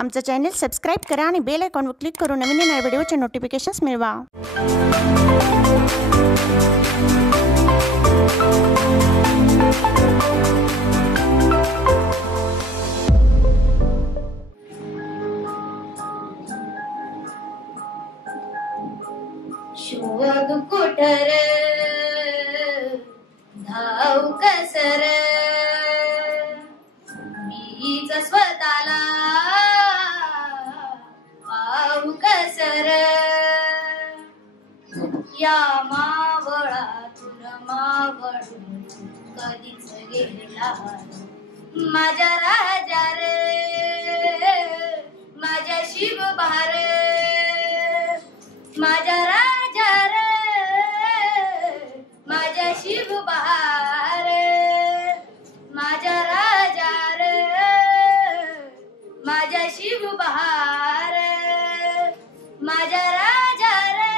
आमचं channel subscribe करा आणि बेल आयकॉनवर क्लिक करून नवीन नवीन व्हिडिओचे नोटिफिकेशन्स मिळवा। शोध कुठर धाव कसर मीच स्वतःला पाहू कसर या मावळातून मावळून कधीच गेला माझ्या राजा रे माझ्या शिव भार माझ्या राजा रे माझ्या शिव बहार माझ्या राजा रे माझ्या शिव बहार माझ्या राजा रे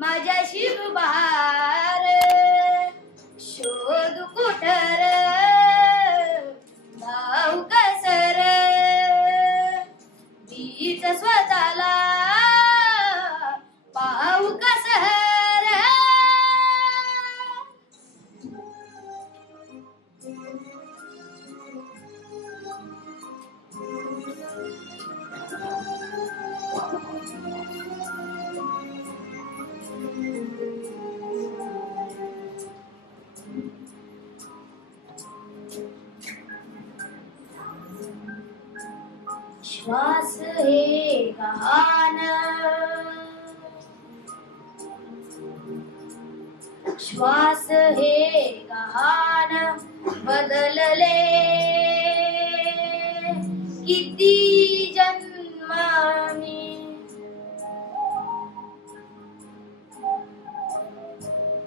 माझ्या शिव बहार शोध कुठर धाव कसर बीच स्वतःला पाहू कसर श्वास हे गहान श्वास हे गहान बदलले किती जन्मानी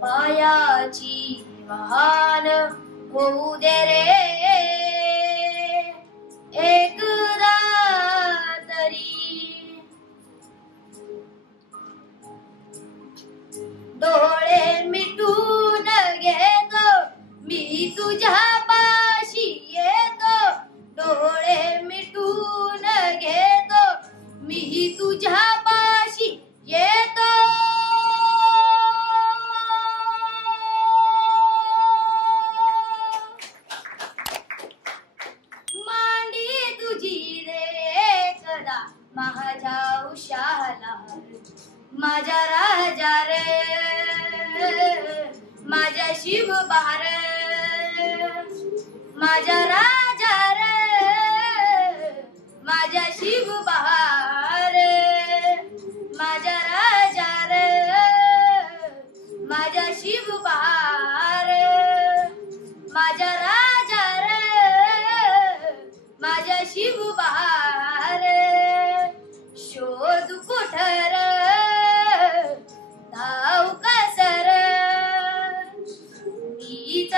पायाची वाहन होऊ दे रे एकदा तरी डोळे मिटून घेतो मी तुझ्या पाशी येतो डोळे मिटून घेतो मी तुझ्या पाशी येतो मांडी तुझी रे एकदा माझ्या उशाला माझ्या राजा रे माझ्या शिव बहार माझ्या राजा रे माझ्या शिव बहार माझ्या राजा रे माझ्या शिव बहार माझ्या राजा रे माझ्या शिव बहार शोध कुठर धाव कसर मीच